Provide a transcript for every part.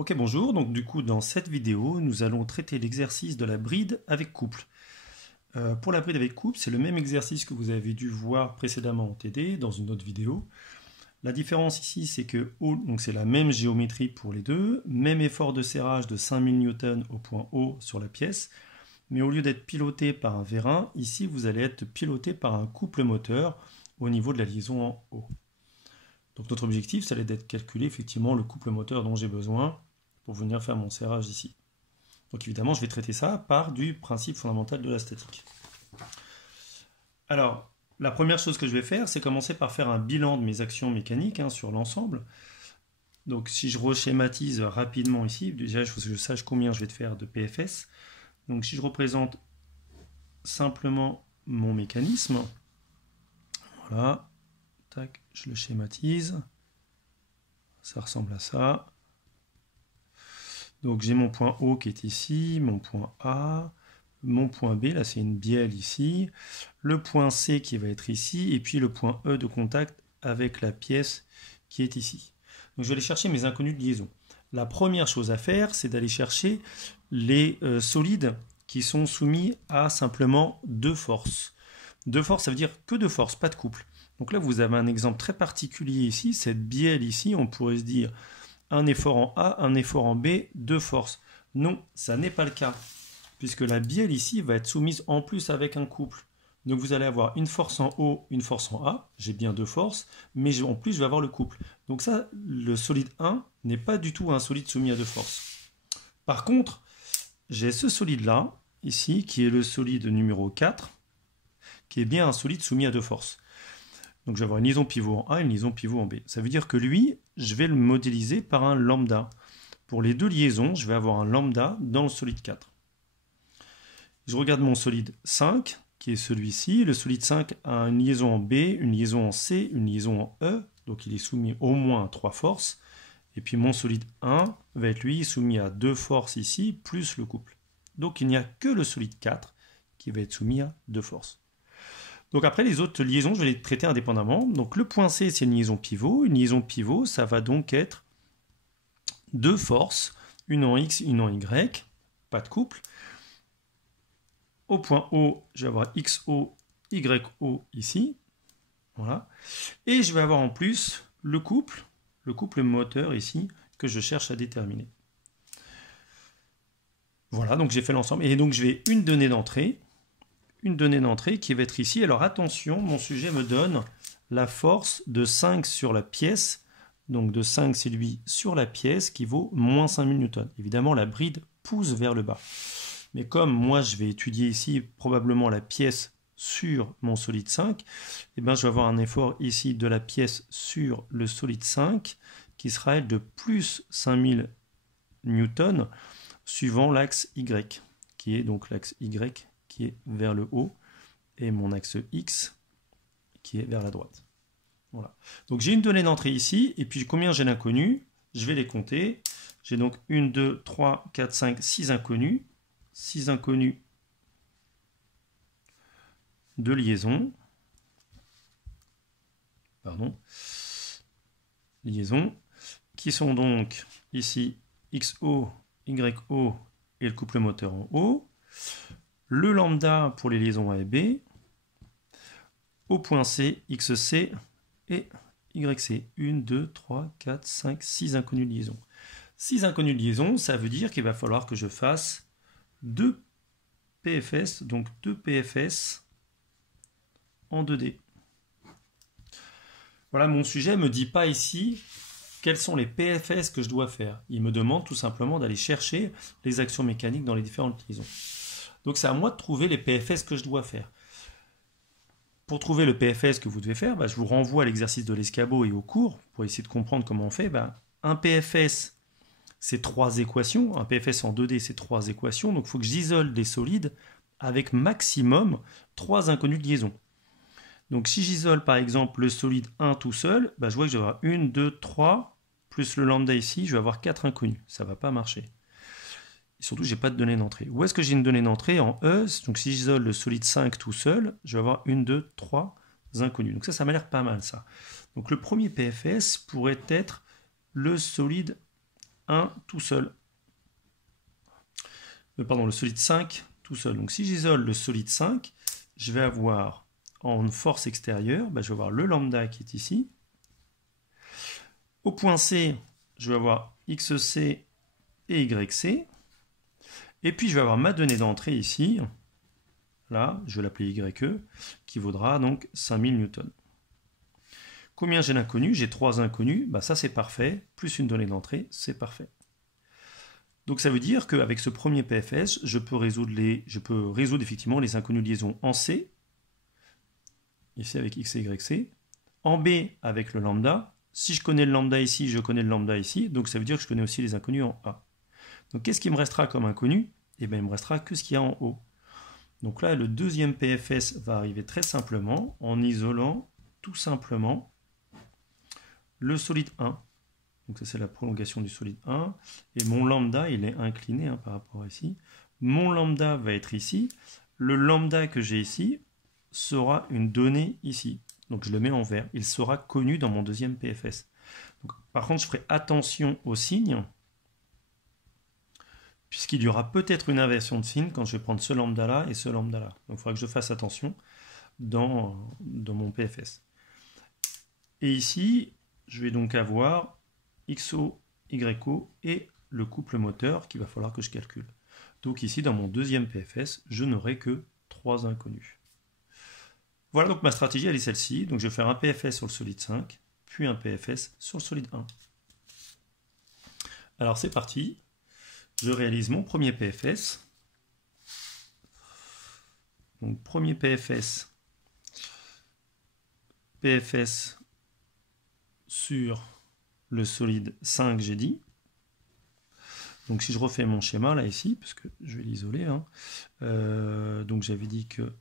Ok, bonjour. Donc du coup, dans cette vidéo, nous allons traiter l'exercice de la bride avec couple. Pour la bride avec couple, c'est le même exercice que vous avez dû voir précédemment en TD, dans une autre vidéo. La différence ici, c'est que donc c'est la même géométrie pour les deux, même effort de serrage de 5000 Newton au point O sur la pièce, mais au lieu d'être piloté par un vérin, ici vous allez être piloté par un couple moteur au niveau de la liaison en haut. Donc notre objectif, ça allait d'être calculer effectivement le couple moteur dont j'ai besoin pour venir faire mon serrage ici. Donc évidemment, je vais traiter ça par du principe fondamental de la statique. Alors, la première chose que je vais faire, c'est commencer par faire un bilan de mes actions mécaniques sur l'ensemble. Donc si je reschématise rapidement ici, déjà il faut que je sache combien je vais faire de PFS. Donc si je représente simplement mon mécanisme, voilà, tac, je le schématise, ça ressemble à ça. Donc j'ai mon point O qui est ici, mon point A, mon point B, là c'est une bielle ici, le point C qui va être ici, et puis le point E de contact avec la pièce qui est ici. Donc je vais aller chercher mes inconnus de liaison. La première chose à faire, c'est d'aller chercher les solides qui sont soumis à simplement deux forces. Deux forces, ça veut dire que deux forces, pas de couple. Donc là, vous avez un exemple très particulier ici, cette bielle ici, on pourrait se dire un effort en A, un effort en B, deux forces. Non, ça n'est pas le cas, puisque la bielle ici va être soumise en plus avec un couple. Donc vous allez avoir une force en haut, une force en A, j'ai bien deux forces, mais en plus je vais avoir le couple. Donc ça, le solide 1 n'est pas du tout un solide soumis à deux forces. Par contre, j'ai ce solide-là, ici, qui est le solide numéro 4, qui est bien un solide soumis à deux forces. Donc je vais avoir une liaison pivot en A et une liaison pivot en B. Ça veut dire que lui, je vais le modéliser par un lambda. Pour les deux liaisons, je vais avoir un lambda dans le solide 4. Je regarde mon solide 5, qui est celui-ci. Le solide 5 a une liaison en B, une liaison en C, une liaison en E. Donc il est soumis au moins à 3 forces. Et puis mon solide 1 va être lui soumis à 2 forces ici, plus le couple. Donc il n'y a que le solide 4 qui va être soumis à 2 forces. Donc après, les autres liaisons, je vais les traiter indépendamment. Donc le point C, c'est une liaison pivot. Une liaison pivot, ça va donc être deux forces, une en X, une en Y, pas de couple. Au point O, je vais avoir XO, YO ici. Voilà. Et je vais avoir en plus le couple moteur ici, que je cherche à déterminer. Voilà, donc j'ai fait l'ensemble. Et donc je vais une donnée d'entrée qui va être ici. Alors attention, mon sujet me donne la force de 5 sur la pièce. Donc de 5, c'est lui sur la pièce qui vaut moins 5000 Newton. Évidemment, la bride pousse vers le bas. Mais comme moi, je vais étudier ici probablement la pièce sur mon solide 5, eh bien, je vais avoir un effort ici de la pièce sur le solide 5 qui sera elle de plus 5000 Newton suivant l'axe Y, qui est donc l'axe Y qui est vers le haut, et mon axe X qui est vers la droite. Voilà. Donc j'ai une donnée d'entrée ici, et puis combien j'ai d'inconnus? Je vais les compter. J'ai donc 1, 2, 3, 4, 5, 6 inconnus. 6 inconnus de liaison. Pardon. Liaison. Qui sont donc ici XO, YO et le couple moteur en haut. Le lambda pour les liaisons A et B, au point C, XC et YC. 1, 2, 3, 4, 5, 6 inconnus de liaison. 6 inconnus de liaison, ça veut dire qu'il va falloir que je fasse 2 PFS, donc 2 PFS en 2D. Voilà, mon sujet ne me dit pas ici quels sont les PFS que je dois faire. Il me demande tout simplement d'aller chercher les actions mécaniques dans les différentes liaisons. Donc c'est à moi de trouver les PFS que je dois faire. Pour trouver le PFS que vous devez faire, je vous renvoie à l'exercice de l'escabeau et au cours pour essayer de comprendre comment on fait. Un PFS, c'est 3 équations. Un PFS en 2D, c'est 3 équations. Donc il faut que j'isole des solides avec maximum 3 inconnus de liaison. Donc si j'isole par exemple le solide 1 tout seul, je vois que je vais avoir 1, 2, 3, plus le lambda ici, je vais avoir 4 inconnus. Ça ne va pas marcher. Et surtout, je n'ai pas de donnée d'entrée. Où est-ce que j'ai une donnée d'entrée? En E. Donc si j'isole le solide 5 tout seul, je vais avoir 1, 2, 3 inconnus. Donc ça m'a l'air pas mal ça. Donc le premier PFS pourrait être le solide 1 tout seul. Pardon, le solide 5 tout seul. Donc si j'isole le solide 5, je vais avoir en force extérieure, je vais avoir le lambda qui est ici. Au point C, je vais avoir XC et YC. Et puis je vais avoir ma donnée d'entrée ici. Là, je vais l'appeler YE, qui vaudra donc 5000 newtons. Combien j'ai d'inconnus? J'ai 3 inconnus. Ça c'est parfait. Plus une donnée d'entrée, c'est parfait. Donc ça veut dire qu'avec ce premier PFS, je peux résoudre effectivement les inconnues de liaison en C, ici avec X et YC, en B avec le lambda. Si je connais le lambda ici, je connais le lambda ici, donc ça veut dire que je connais aussi les inconnus en A. Donc qu'est-ce qui me restera comme inconnu? Eh bien il me restera que ce qu'il y a en haut. Donc là, le deuxième PFS va arriver très simplement en isolant tout simplement le solide 1. Donc ça c'est la prolongation du solide 1. Et mon lambda, il est incliné par rapport à ici. Mon lambda va être ici. Le lambda que j'ai ici sera une donnée ici. Donc je le mets en vert. Il sera connu dans mon deuxième PFS. Donc, par contre, je ferai attention au signe, puisqu'il y aura peut-être une inversion de signe quand je vais prendre ce lambda-là et ce lambda-là. Donc il faudra que je fasse attention dans mon PFS. Et ici, je vais donc avoir XO, YO et le couple moteur qu'il va falloir que je calcule. Donc ici, dans mon deuxième PFS, je n'aurai que 3 inconnus. Voilà, donc ma stratégie, elle est celle-ci. Donc je vais faire un PFS sur le solide 5, puis un PFS sur le solide 1. Alors c'est parti. Je réalise mon premier PFS. Donc premier PFS. PFS sur le solide 5, j'ai dit. Donc si je refais mon schéma là ici, parce que je vais l'isoler, donc j'avais dit que,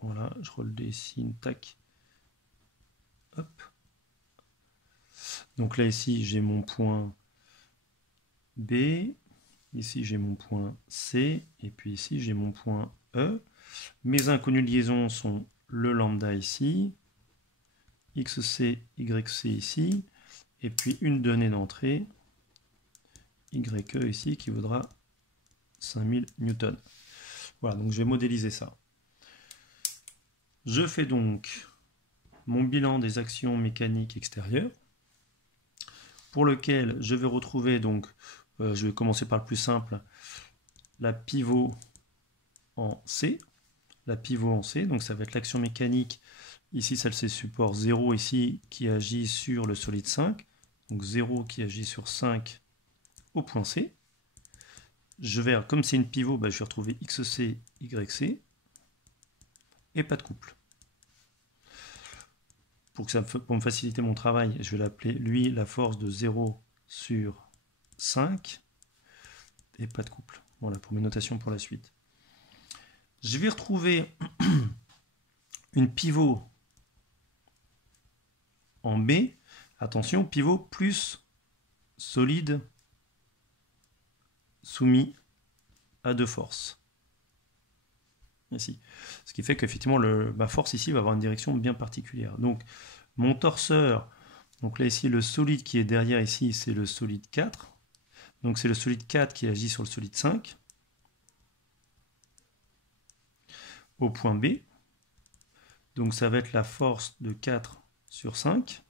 voilà, je redessine, tac, hop. Donc là ici j'ai mon point B, ici j'ai mon point C, et puis ici j'ai mon point E. Mes inconnus de liaison sont le lambda ici, XC, YC ici, et puis une donnée d'entrée, YE ici, qui vaudra 5000 newtons. Voilà, donc je vais modéliser ça. Je fais donc mon bilan des actions mécaniques extérieures, pour lequel je vais retrouver, donc, je vais commencer par le plus simple, la pivot en C. La pivot en C, donc ça va être l'action mécanique. Ici, celle c'est support 0 ici qui agit sur le solide 5. Donc 0 qui agit sur 5 au point C. Je vais, comme c'est une pivot, je vais retrouver XC, YC et pas de couple. Pour me faciliter mon travail, je vais l'appeler, lui, la force de 0 sur 5 et pas de couple. Voilà, pour mes notations pour la suite. Je vais retrouver une pivot en B. Attention, pivot plus solide soumis à 2 forces. Ici. Ce qui fait qu'effectivement, ma force ici va avoir une direction bien particulière. Donc, mon torseur, donc là ici, le solide qui est derrière ici, c'est le solide 4. Donc, c'est le solide 4 qui agit sur le solide 5. Au point B. Donc, ça va être la force de 4 sur 5.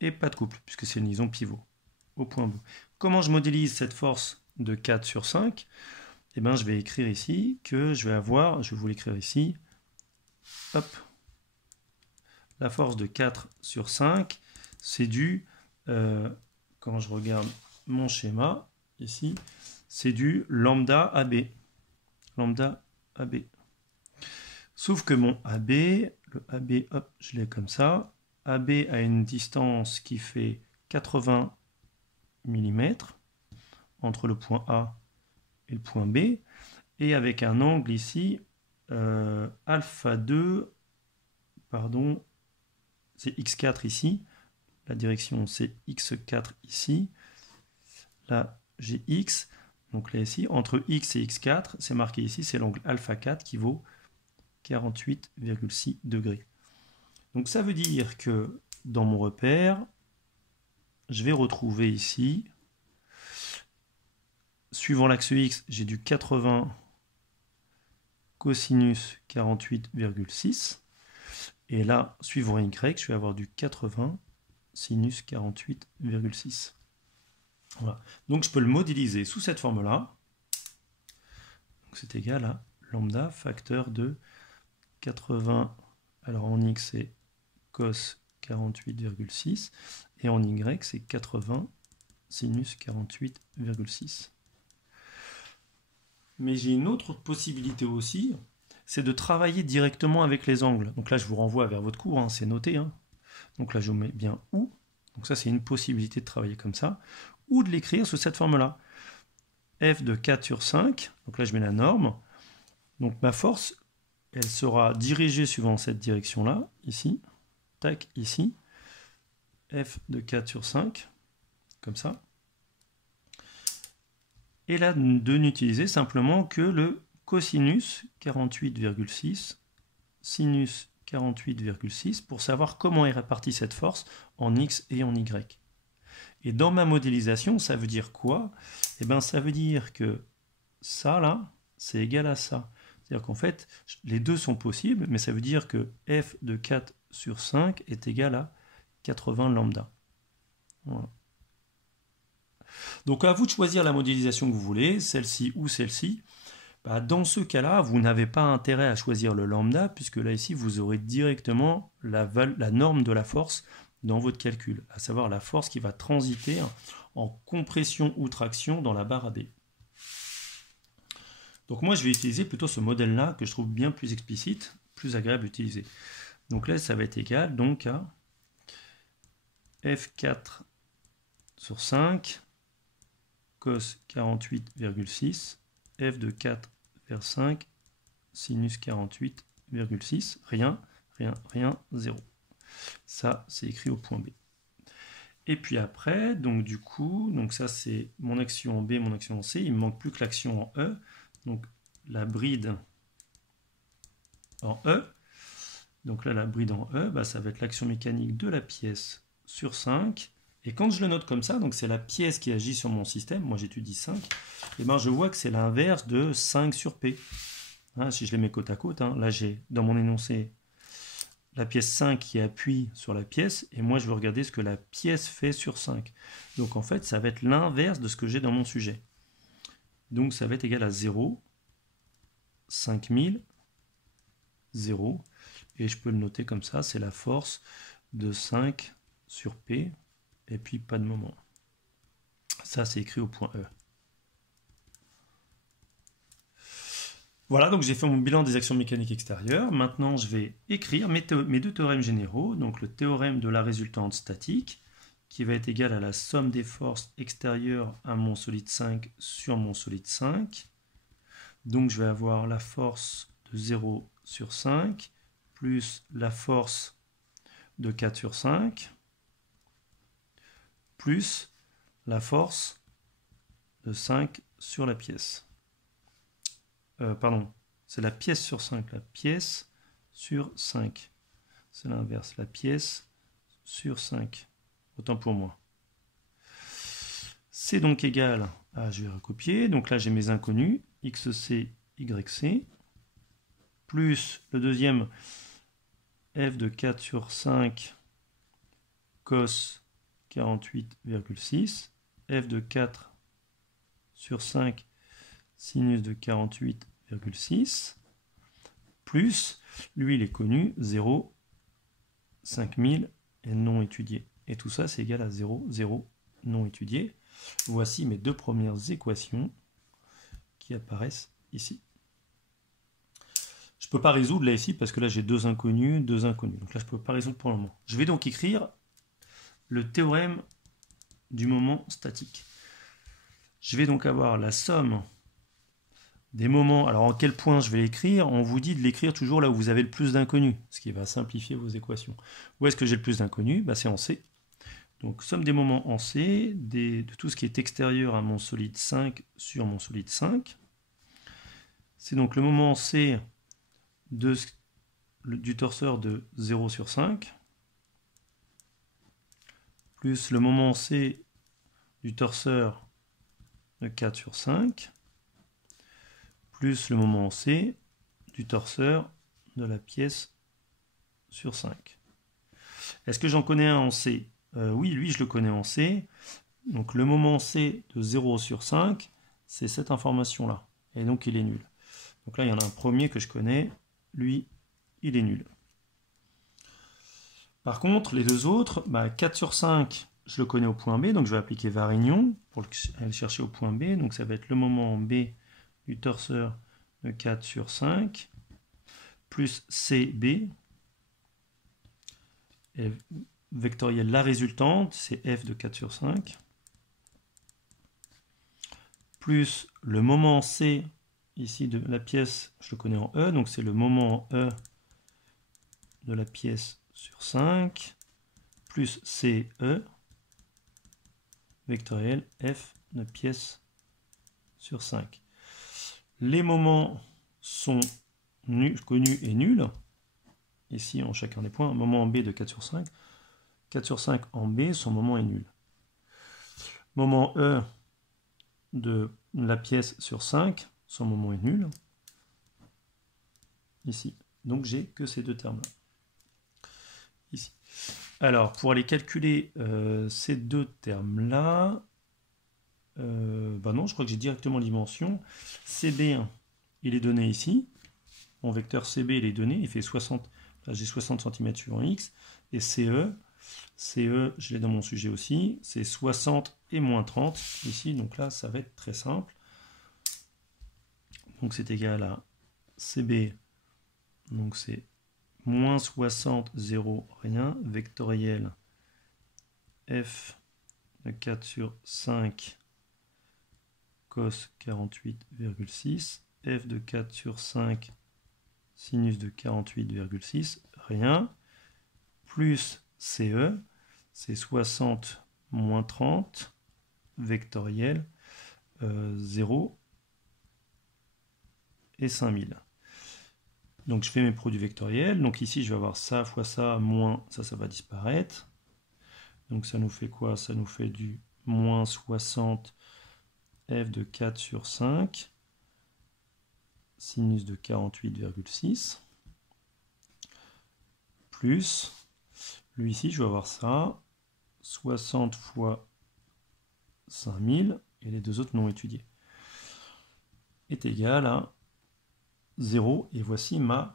Et pas de couple, puisque c'est une liaison pivot. Au point B. Comment je modélise cette force de 4 sur 5 ? Eh bien, je vais écrire ici que je vais avoir, je vais vous l'écrire ici, hop, la force de 4 sur 5, c'est dû, quand je regarde mon schéma, ici, c'est du lambda AB. Lambda AB. Sauf que mon AB, le AB, hop, je l'ai comme ça, AB a une distance qui fait 80 mm entre le point A et le point B, et avec un angle ici, alpha 2, pardon, c'est x4 ici, la direction c'est x4 ici, là j'ai x, donc là ici, entre x et x4, c'est marqué ici, c'est l'angle alpha 4 qui vaut 48,6 degrés. Donc ça veut dire que dans mon repère, je vais retrouver ici, suivant l'axe X, j'ai du 80 cosinus 48,6. Et là, suivant Y, je vais avoir du 80 sinus 48,6. Voilà. Donc je peux le modéliser sous cette forme-là. C'est égal à lambda facteur de 80. Alors en X, c'est cos 48,6. Et en Y, c'est 80 sinus 48,6. Mais j'ai une autre possibilité aussi, c'est de travailler directement avec les angles. Donc là, je vous renvoie vers votre cours, hein, c'est noté. Hein. Donc là, je mets bien ou. Donc ça, c'est une possibilité de travailler comme ça. Ou de l'écrire sous cette forme-là. F de 4 sur 5. Donc là, je mets la norme. Donc ma force, elle sera dirigée suivant cette direction-là, ici. Tac, ici. F de 4 sur 5. Comme ça. Et là, de n'utiliser simplement que le cosinus 48,6, sinus 48,6 pour savoir comment est répartie cette force en X et en Y. Et dans ma modélisation, ça veut dire quoi? Eh bien, ça veut dire que ça, là, c'est égal à ça. C'est-à-dire qu'en fait, les deux sont possibles, mais ça veut dire que F de 4 sur 5 est égal à 80 lambda. Voilà. Donc à vous de choisir la modélisation que vous voulez, celle-ci ou celle-ci. Bah, dans ce cas-là, vous n'avez pas intérêt à choisir le lambda, puisque là ici, vous aurez directement la norme de la force dans votre calcul, à savoir la force qui va transiter en compression ou traction dans la barre AB. Donc moi, je vais utiliser plutôt ce modèle-là, que je trouve bien plus explicite, plus agréable à utiliser. Donc là, ça va être égal donc à F4 sur 5 cos 48,6, F de 4 vers 5, sinus 48,6, rien, 0. Ça, c'est écrit au point B. Et puis après, donc du coup, donc ça c'est mon action en B, mon action en C, il me manque plus que l'action en E. Donc la bride en E. Donc là, la bride en E, bah, ça va être l'action mécanique de la pièce sur 5. Et quand je le note comme ça, donc c'est la pièce qui agit sur mon système, moi j'étudie 5, et ben je vois que c'est l'inverse de 5 sur P. Hein, si je les mets côte à côte, hein, là j'ai dans mon énoncé la pièce 5 qui appuie sur la pièce, et moi je veux regarder ce que la pièce fait sur 5. Donc en fait, ça va être l'inverse de ce que j'ai dans mon sujet. Donc ça va être égal à 0, 5000, 0, et je peux le noter comme ça, c'est la force de 5 sur P, et puis pas de moment. Ça, c'est écrit au point E. Voilà, donc j'ai fait mon bilan des actions mécaniques extérieures. Maintenant, je vais écrire mes deux théorèmes généraux. Donc le théorème de la résultante statique, qui va être égal à la somme des forces extérieures à mon solide 5 sur mon solide 5. Donc je vais avoir la force de 0 sur 5, plus la force de 4 sur 5, plus la force de 5 sur la pièce. Pardon, c'est la pièce sur 5, la pièce sur 5. C'est l'inverse, la pièce sur 5. Autant pour moi. C'est donc égal à, je vais recopier, donc là j'ai mes inconnus, XC, YC, plus le deuxième, F de 4 sur 5, cos 48,6, F de 4 sur 5, sinus de 48,6, plus, lui il est connu, 0, 5000 et non étudié. Et tout ça c'est égal à 0, 0, non étudié. Voici mes deux premières équations qui apparaissent ici. Je ne peux pas résoudre là ici parce que là j'ai deux inconnus. Donc là je ne peux pas résoudre pour le moment. Je vais donc écrire le théorème du moment statique. Je vais donc avoir la somme des moments. Alors en quel point je vais l'écrire? On vous dit de l'écrire toujours là où vous avez le plus d'inconnus, ce qui va simplifier vos équations. Où est-ce que j'ai le plus d'inconnus? Bah, c'est en C. Donc somme des moments en C, de tout ce qui est extérieur à mon solide 5 sur mon solide 5. C'est donc le moment en C du torseur de 0 sur 5, plus le moment C du torseur de 4 sur 5, plus le moment C du torseur de la pièce sur 5. Est-ce que j'en connais un en C? Oui, lui, je le connais en C. Donc le moment C de 0 sur 5, c'est cette information-là. Et donc il est nul. Donc là, il y en a un premier que je connais. Lui, il est nul. Par contre, les deux autres, 4 sur 5, je le connais au point B. Donc je vais appliquer varignon pour aller chercher au point B. Donc ça va être le moment B du torseur de 4 sur 5, plus CB. Et vectoriel la résultante, c'est f de 4 sur 5. Plus le moment C, ici de la pièce, je le connais en E, donc c'est le moment en E de la pièce sur 5, plus CE, vectoriel f de pièce sur 5. Les moments sont connus et nuls, ici en chacun des points, moment en B de 4 sur 5, 4 sur 5 en B, son moment est nul. Moment E de la pièce sur 5, son moment est nul, ici. Donc j'ai que ces deux termes-là. Ici. Alors, pour aller calculer ces deux termes-là, non, je crois que j'ai directement la dimension. CB1, il est donné ici. Mon vecteur CB, il est donné, il fait 60, là j'ai 60 cm sur X. Et CE, je l'ai dans mon sujet aussi, c'est 60 et moins 30 ici, donc là ça va être très simple. Donc c'est égal à CB, donc c'est moins 60, 0, rien, vectoriel f de 4 sur 5 cos 48,6, f de 4 sur 5 sinus de 48,6, rien, plus CE, c'est 60 moins 30, vectoriel 0 et 5000. Donc je fais mes produits vectoriels. Donc ici je vais avoir ça fois ça, moins ça, ça va disparaître. Donc ça nous fait quoi? Ça nous fait du moins 60 f de 4 sur 5 sinus de 48,6 plus, lui ici je vais avoir ça, 60 fois 5000, et les deux autres non étudiés, est égal à 0, et voici ma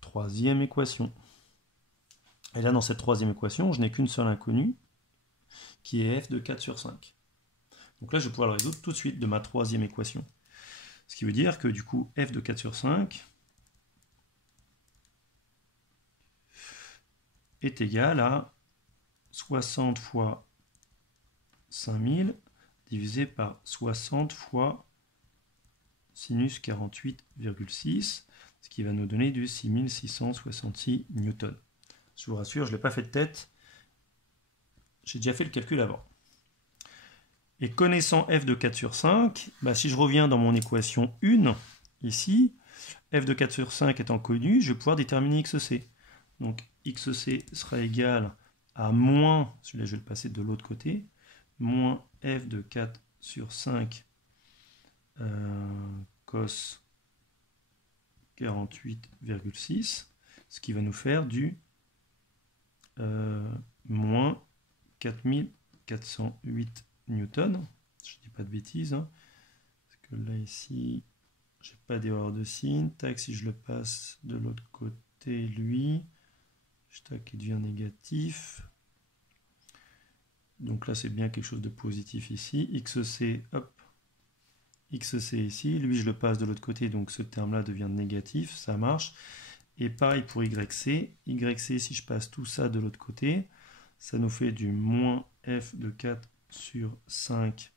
troisième équation. Et là, dans cette troisième équation, je n'ai qu'une seule inconnue, qui est f de 4 sur 5. Donc là, je vais pouvoir le résoudre tout de suite de ma troisième équation. Ce qui veut dire que du coup, f de 4 sur 5 est égal à 60 fois 5000 divisé par 60 fois sinus 48,6, ce qui va nous donner du 6666 newtons. Je vous rassure, je ne l'ai pas fait de tête, j'ai déjà fait le calcul avant. Et connaissant f de 4 sur 5, si je reviens dans mon équation 1, ici, f de 4 sur 5 étant connu, je vais pouvoir déterminer xc. Donc xc sera égal à moins, celui-là je vais le passer de l'autre côté, moins f de 4 sur 5 cos 48,6, ce qui va nous faire du moins 4408 newtons. Je ne dis pas de bêtises, hein, parce que là ici, j'ai pas d'erreur de signe. Tac, si je le passe de l'autre côté, lui, tac, il devient négatif. Donc là, c'est bien quelque chose de positif ici. XC, hop, XC ici, lui je le passe de l'autre côté, donc ce terme-là devient négatif, ça marche. Et pareil pour YC. YC, si je passe tout ça de l'autre côté, ça nous fait du moins f de 4 sur 5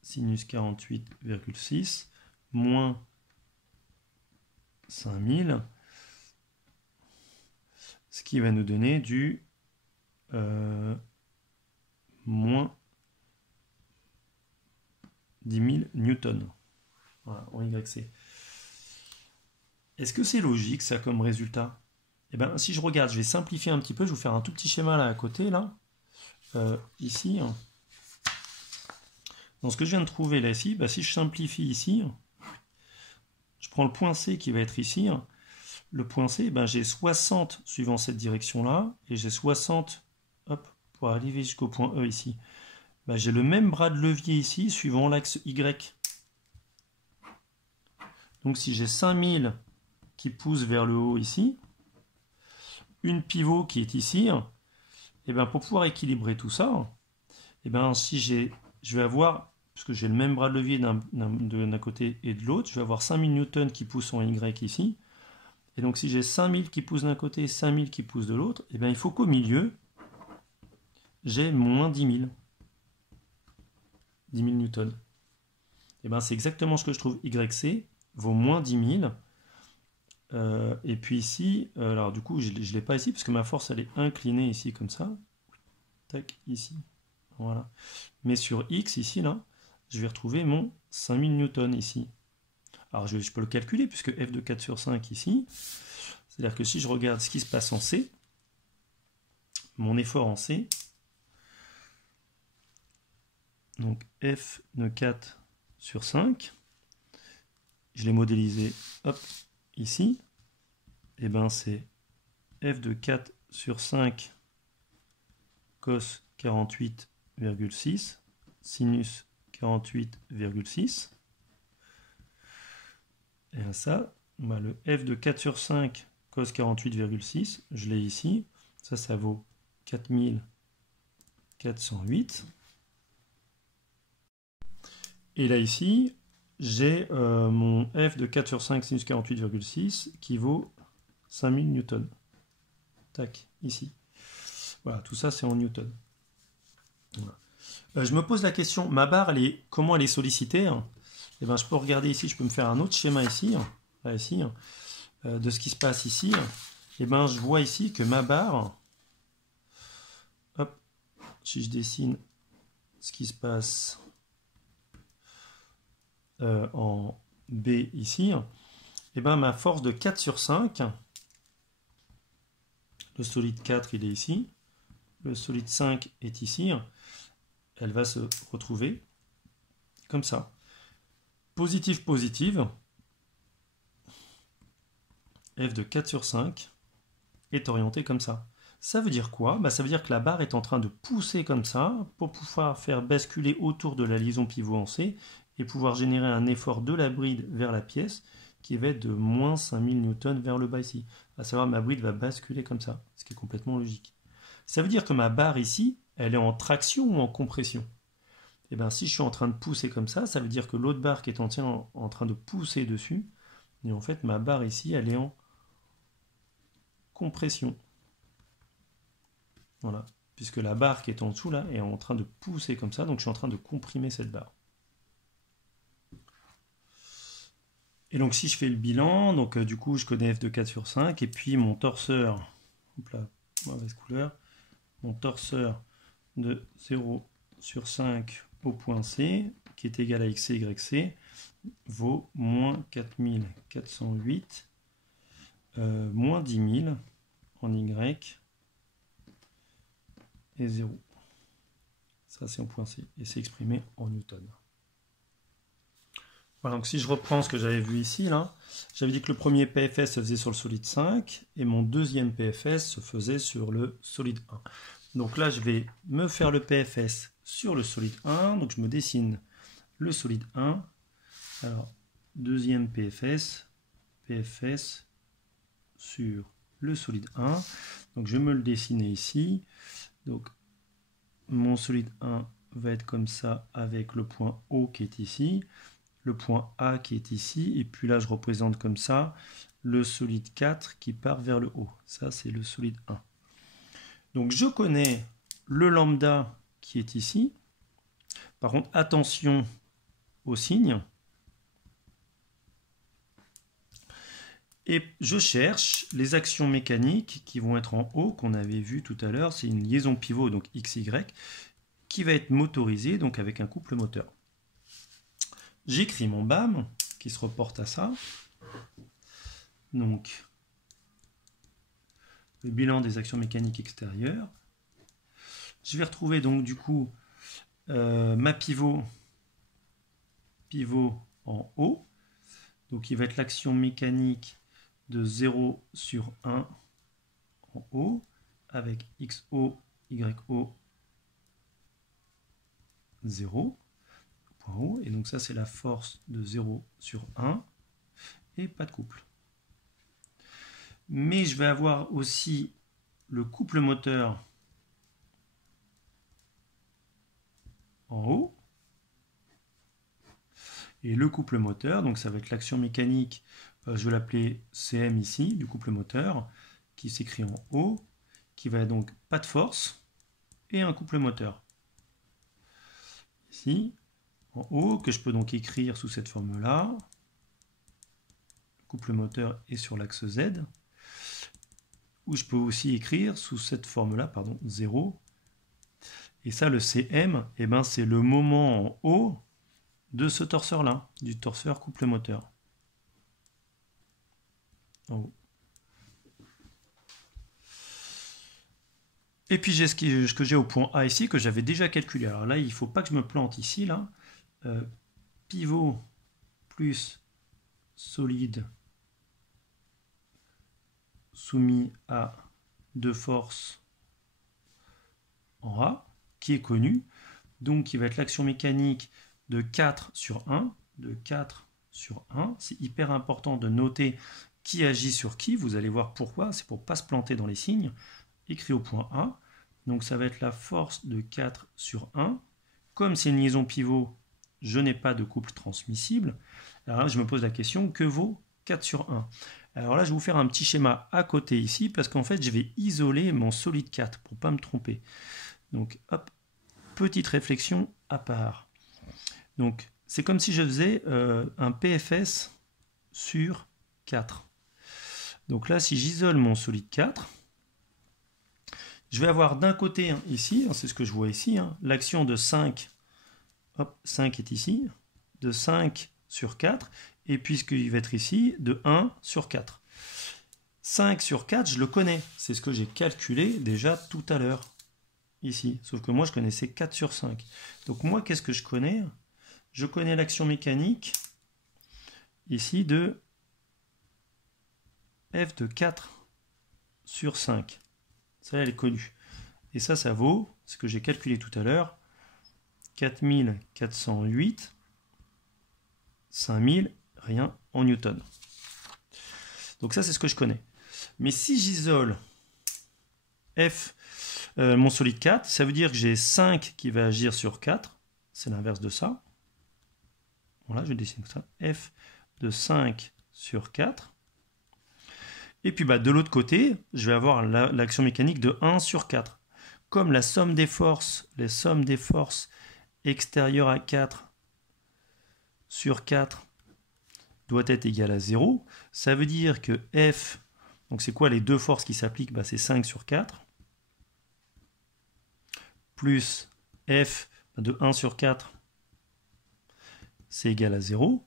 sinus 48,6 moins 5000, ce qui va nous donner du moins 10 000 newtons. Voilà, en YC. Est-ce que c'est logique ça comme résultat? Eh bien, si je regarde, je vais simplifier un petit peu, je vais vous faire un tout petit schéma là à côté, là. ici, dans ce que je viens de trouver là, ici, bah, si je simplifie ici, je prends le point C qui va être ici. Le point C, ben, j'ai 60 suivant cette direction-là, et j'ai 60 hop, pour arriver jusqu'au point E ici. Ben, j'ai le même bras de levier ici, suivant l'axe Y. Donc si j'ai 5000 qui poussent vers le haut ici, une pivot qui est ici, et ben, pour pouvoir équilibrer tout ça, et ben, si je vais avoir, puisque j'ai le même bras de levier d'un côté et de l'autre, je vais avoir 5000 newtons qui poussent en Y ici. Et donc si j'ai 5000 qui poussent d'un côté et 5000 qui poussent de l'autre, et bien il faut qu'au milieu, j'ai moins 10 000. 10 000 newtons. Et bien c'est exactement ce que je trouve. YC vaut moins 10 000. Et puis ici, alors du coup je ne l'ai pas ici parce que ma force elle est inclinée ici comme ça. Tac, ici. Voilà. Mais sur X ici, là, je vais retrouver mon 5000 newtons ici. Alors je peux le calculer puisque f de 4 sur 5 ici, c'est-à-dire que si je regarde ce qui se passe en C, mon effort en C, donc f de 4 sur 5, je l'ai modélisé hop, ici, et ben c'est f de 4 sur 5 cos 48,6 sinus 48,6. Et ça, bah, le f de 4 sur 5 cos 48,6, je l'ai ici. Ça vaut 4408. Et là, ici, j'ai mon f de 4 sur 5 sinus 48,6 qui vaut 5000 newtons. Tac, ici. Voilà, tout ça, c'est en newtons. Voilà. Je me pose la question, ma barre, comment elle est sollicitée, hein? Et ben, je peux regarder ici, je peux me faire un autre schéma ici, là, ici, de ce qui se passe ici. Et ben, je vois ici que ma barre, hop, si je dessine ce qui se passe en B ici, et ben, ma force de 4 sur 5, le solide 4 il est ici, le solide 5 est ici, elle va se retrouver comme ça. Positive, positive, f de 4 sur 5 est orientée comme ça. Ça veut dire quoi? Bah, ça veut dire que la barre est en train de pousser comme ça pour pouvoir faire basculer autour de la liaison pivot en C et pouvoir générer un effort de la bride vers la pièce qui va être de moins 5000 newtons vers le bas ici. À savoir, ma bride va basculer comme ça, ce qui est complètement logique. Ça veut dire que ma barre ici, elle est en traction ou en compression? Et bien, si je suis en train de pousser comme ça veut dire que l'autre barre qui est en train de pousser dessus, et en fait, ma barre ici, elle est en compression. Voilà. Puisque la barre qui est en dessous, là, est en train de pousser comme ça, donc je suis en train de comprimer cette barre. Et donc, si je fais le bilan, donc du coup, je connais f de 4 sur 5, et puis mon torseur, hop là, mauvaise couleur, mon torseur de 0 sur 5 au point C, qui est égal à XC, YC, vaut moins 4408, moins 10 000 en Y et 0. Ça, c'est en point C, et c'est exprimé en newton. Voilà, donc si je reprends ce que j'avais vu ici, là, j'avais dit que le premier PFS se faisait sur le solide 5, et mon deuxième PFS se faisait sur le solide 1. Donc là, je vais me faire le PFS sur le solide 1. Donc je me dessine le solide 1. Alors, deuxième PFS, PFS sur le solide 1. Donc je vais me le dessiner ici. Donc mon solide 1 va être comme ça avec le point O qui est ici, le point A qui est ici, et puis là je représente comme ça le solide 4 qui part vers le haut. Ça c'est le solide 1. Donc je connais le lambda qui est ici. Par contre, attention au signe. Et je cherche les actions mécaniques qui vont être en haut, qu'on avait vu tout à l'heure. C'est une liaison pivot, donc XY, qui va être motorisée, donc avec un couple moteur. J'écris mon BAM, qui se reporte à ça. Donc, le bilan des actions mécaniques extérieures. Je vais retrouver donc du coup ma pivot en haut. Donc il va être l'action mécanique de 0 sur 1 en haut avec XO, YO 0, point haut. Et donc ça c'est la force de 0 sur 1 et pas de couple. Mais je vais avoir aussi le couple moteur en haut. Et le couple moteur, donc ça va être l'action mécanique, je vais l'appeler CM ici, du couple moteur, qui s'écrit en haut, qui va donc pas de force, et un couple moteur. Ici, en haut, que je peux donc écrire sous cette forme-là. Le couple moteur est sur l'axe Z. Ou je peux aussi écrire sous cette forme-là, pardon, 0. Et ça, le CM, eh ben, c'est le moment en haut de ce torseur-là, du torseur couple moteur. En haut. Et puis j'ai ce que j'ai au point A ici, que j'avais déjà calculé. Alors là, il ne faut pas que je me plante ici, là. Pivot plus solide soumis à 2 forces en A, qui est connu. Donc, il va être l'action mécanique de 4 sur 1. De 4 sur 1. C'est hyper important de noter qui agit sur qui. Vous allez voir pourquoi. C'est pour ne pas se planter dans les signes. Écrit au point A. Donc, ça va être la force de 4 sur 1. Comme c'est une liaison pivot, je n'ai pas de couple transmissible. Alors là, je me pose la question, que vaut 4 sur 1 ? Alors là, je vais vous faire un petit schéma à côté ici, parce qu'en fait, je vais isoler mon solide 4 pour ne pas me tromper. Donc, hop, petite réflexion à part. Donc, c'est comme si je faisais un PFS sur 4. Donc là, si j'isole mon solide 4, je vais avoir d'un côté, hein, ici, hein, c'est ce que je vois ici, hein, l'action de 5, hop, 5 est ici, de 5 sur 4, et puisqu'il va être ici, de 1 sur 4. 5 sur 4, je le connais, c'est ce que j'ai calculé déjà tout à l'heure, ici, sauf que moi je connaissais 4 sur 5. Donc moi, qu'est-ce que je connais ? Je connais l'action mécanique, ici, de F de 4 sur 5. Ça, elle est connue. Et ça vaut, ce que j'ai calculé tout à l'heure, 4408, 5000, rien en newton. Donc ça, c'est ce que je connais. Mais si j'isole F, mon solide 4, ça veut dire que j'ai 5 qui va agir sur 4. C'est l'inverse de ça. Voilà, je dessine ça. F de 5 sur 4. Et puis de l'autre côté, je vais avoir l'action mécanique de 1 sur 4. Comme la somme des forces, les sommes des forces extérieures à 4 sur 4 doit être égale à 0, ça veut dire que F, donc c'est quoi les deux forces qui s'appliquent ? C'est 5 sur 4, plus F de 1 sur 4, c'est égal à 0.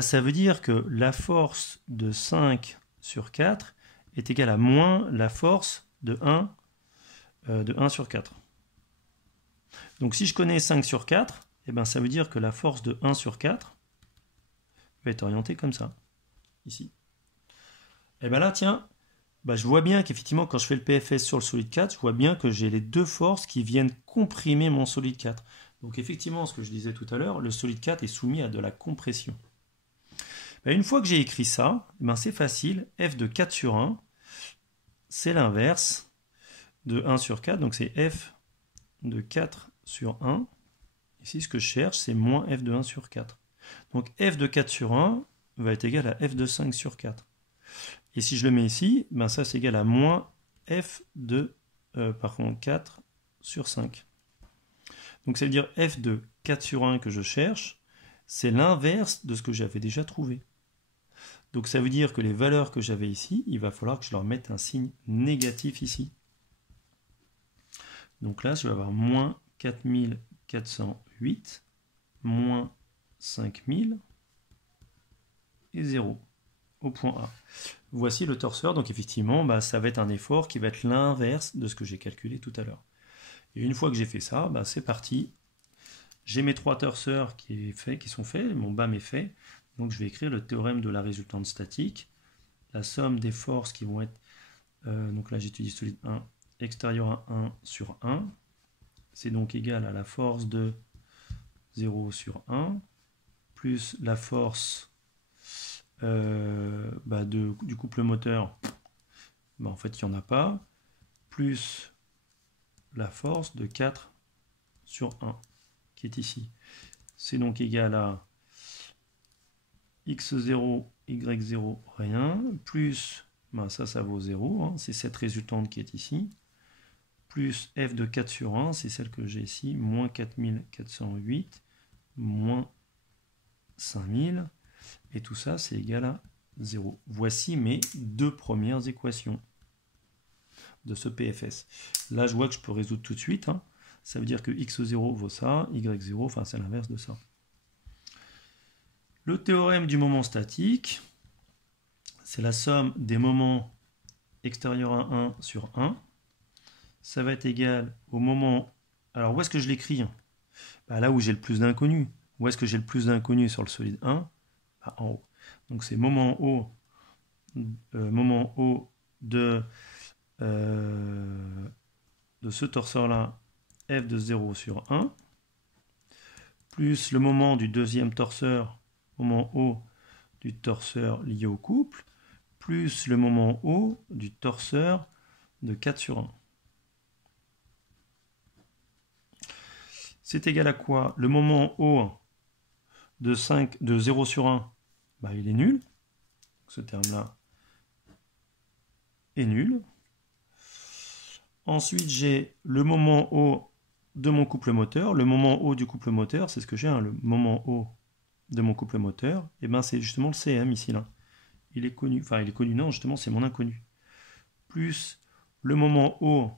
Ça veut dire que la force de 5 sur 4 est égale à moins la force de 1 sur 4. Donc si je connais 5 sur 4, ça veut dire que la force de 1 sur 4 va être orientée comme ça, ici. Et là, tiens, je vois bien qu'effectivement, quand je fais le PFS sur le solide 4, je vois bien que j'ai les deux forces qui viennent comprimer mon solide 4. Donc effectivement, ce que je disais tout à l'heure, le solide 4 est soumis à de la compression. Une fois que j'ai écrit ça, c'est facile. F de 4 sur 1, c'est l'inverse de 1 sur 4. Donc c'est F de 4 sur 1. Ici, ce que je cherche, c'est moins F de 1 sur 4. Donc F de 4 sur 1 va être égal à F de 5 sur 4. Et si je le mets ici, ça c'est égal à moins F de 4 sur 5. Donc ça veut dire F de 4 sur 1 que je cherche, c'est l'inverse de ce que j'avais déjà trouvé. Donc ça veut dire que les valeurs que j'avais ici, il va falloir que je leur mette un signe négatif ici. Donc là, je vais avoir moins 4408, moins 5000 et 0 au point A. Voici le torseur, donc effectivement, ça va être un effort qui va être l'inverse de ce que j'ai calculé tout à l'heure. Et une fois que j'ai fait ça, bah, c'est parti. J'ai mes trois torseurs qui sont faits, mon BAM est fait. Donc je vais écrire le théorème de la résultante statique. La somme des forces qui vont être, donc là j'étudie solide 1, extérieur à 1 sur 1. C'est donc égal à la force de 0 sur 1, plus la force du couple moteur, bah, en fait il n'y en a pas, plus la force de 4 sur 1, qui est ici. C'est donc égal à x0, y0, rien, plus, bah, ça vaut 0, hein, c'est cette résultante qui est ici, plus f de 4 sur 1, c'est celle que j'ai ici, moins 4408, moins 5000, et tout ça c'est égal à 0. Voici mes deux premières équations de ce PFS. Là je vois que je peux résoudre tout de suite, hein. Ça veut dire que x0 vaut ça, y0, enfin c'est l'inverse de ça. Le théorème du moment statique, c'est la somme des moments extérieurs à 1 sur 1. Ça va être égal au moment... Alors où est-ce que je l'écris? Bah, là où j'ai le plus d'inconnus. Où est-ce que j'ai le plus d'inconnus sur le solide 1? Bah, en haut. Donc c'est moment O de ce torseur-là, f de 0 sur 1, plus le moment du deuxième torseur, moment O du torseur lié au couple, plus le moment O du torseur de 4 sur 1. C'est égal à quoi? Le moment O de 0 sur 1, bah, il est nul. Ce terme-là est nul. Ensuite, j'ai le moment O de mon couple moteur. Le moment O du couple moteur, c'est ce que j'ai, hein, le moment O de mon couple moteur. Et ben c'est justement le CM ici, là. Il est connu, enfin il est connu, non, justement c'est mon inconnu. Plus le moment O,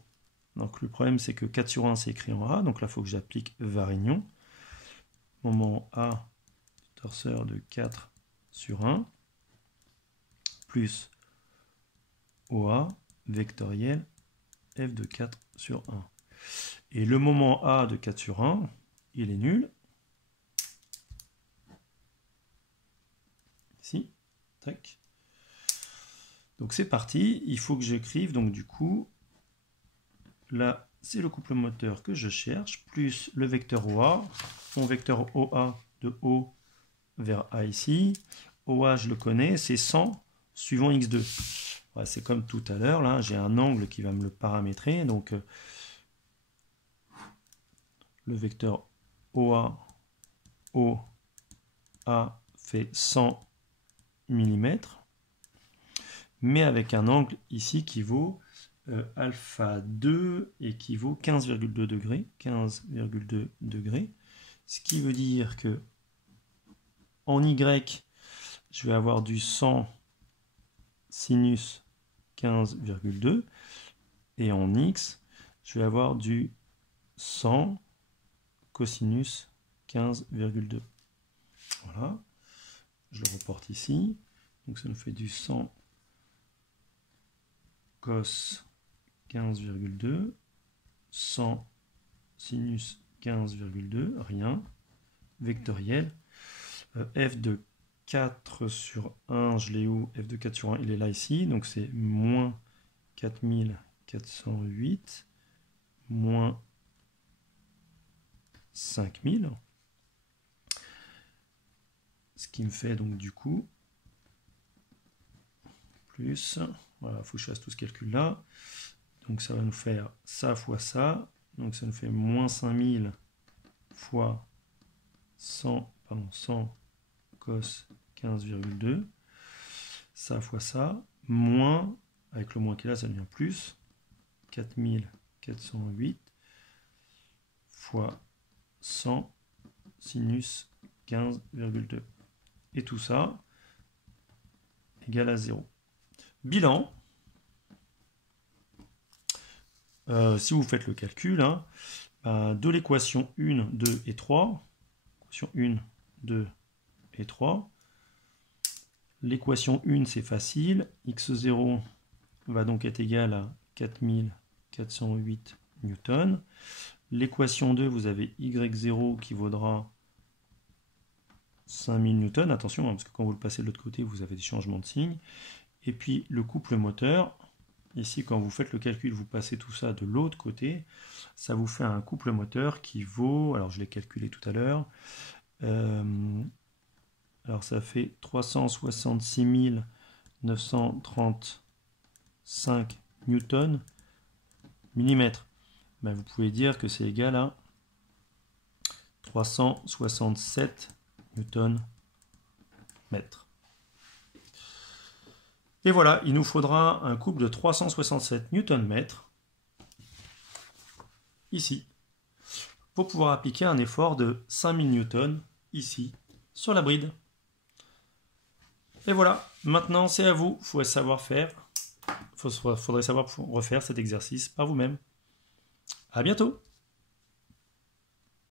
donc le problème c'est que 4 sur 1 c'est écrit en A, donc là il faut que j'applique Varignon. Moment A, torseur de 4 sur 1, plus OA, vectoriel, f de 4 sur 1. Et le moment A de 4 sur 1, il est nul. Ici, tac. Donc c'est parti, il faut que j'écrive, donc du coup, là c'est le couple moteur que je cherche, plus le vecteur OA, mon vecteur OA de O vers A ici. OA je le connais, c'est 100 suivant x2. Ouais, c'est comme tout à l'heure, là j'ai un angle qui va me le paramétrer, donc le vecteur OA fait 100 mm, mais avec un angle ici qui vaut alpha 2 et qui vaut 15,2 degrés, 15,2 degrés, ce qui veut dire que en Y, je vais avoir du 100 sinus 15,2 et en X, je vais avoir du 100 cosinus 15,2. Voilà, je le reporte ici, donc ça nous fait du 100 cos 15,2, 100 sinus 15,2, rien, vectoriel, f de 4 sur 1, je l'ai où? F de 4 sur 1, il est là ici, donc c'est moins 4408, moins 5000, ce qui me fait donc du coup, plus, voilà, il faut que je fasse tout ce calcul là, donc ça va nous faire ça fois ça, donc ça nous fait moins 5000 fois 100 cos 15,2, ça fois ça, moins, avec le moins qui est là, ça devient plus, 4408 fois 100 sinus 15,2. Et tout ça égale à 0. Bilan. Si vous faites le calcul, hein, de l'équation 1, 2 et 3, équation 1, 2 et 3, l'équation 1 c'est facile, x0 va donc être égal à 4408 Newton. L'équation 2, vous avez Y0 qui vaudra 5000 Newton. Attention, parce que quand vous le passez de l'autre côté, vous avez des changements de signe. Et puis le couple moteur, ici quand vous faites le calcul, vous passez tout ça de l'autre côté, ça vous fait un couple moteur qui vaut, alors je l'ai calculé tout à l'heure, alors ça fait 366 935 newtons millimètres. Ben, vous pouvez dire que c'est égal à 367 newtons mètres. Et voilà, il nous faudra un couple de 367 newtons mètres ici pour pouvoir appliquer un effort de 5000 newtons ici sur la bride. Et voilà, maintenant c'est à vous, il faudrait savoir faire, faudrait savoir refaire cet exercice par vous-même. À bientôt!